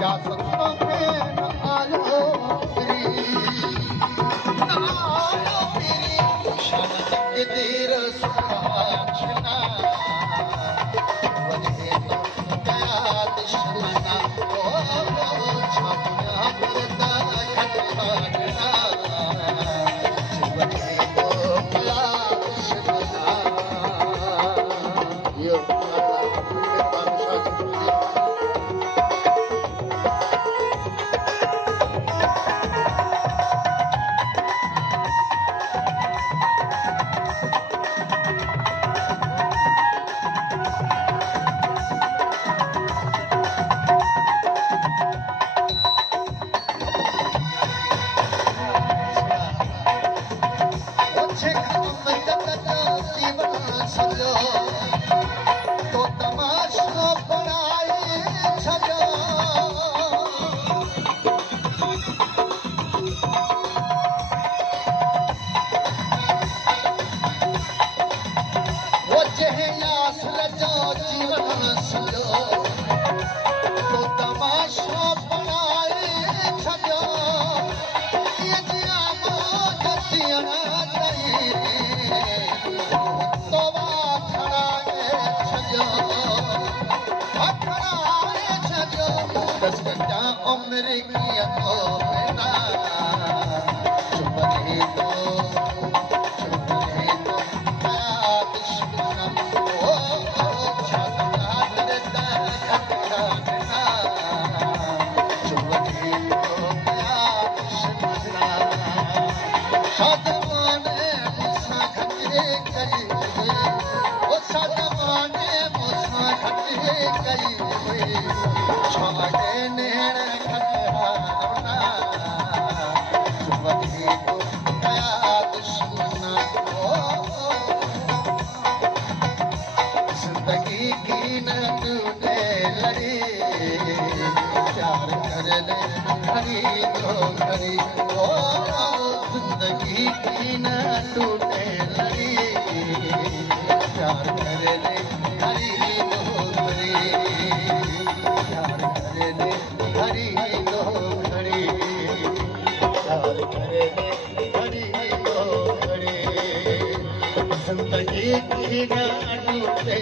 क्या सत्ता में न आयो मेरी न आयो मेरी शान के देर सुखाचना वजह तो गया दुश्मना ओ छातियां भरता खटखटना वजह तो गया दुश्मना ये तो तमाशो बनाए छजो वो जहयास रजो जीवन सजो तो तमाशो बनाए छजो ये जिया मौज जियना तो दस घंटा उम्र की तो बिना चुप रहे तो क्या दुश्मन ओ छाता डरता खटखटना चुप रहे तो क्या दुश्मन साधवाने मुसा खटे गई ओ साधवाने मुसा खटे गई छागे नेण खटहारना चुपके तो गया दुश्मना जिंदगी की न तूने लड़ी प्यार कर ले हरी दो हरी ओ जिंदगी की न तूने लड़ी प्यार कर ले हरी दो हरी हरी दो घड़ी प्यार करे हरी दो घड़ी जिंदगी की ना टूटे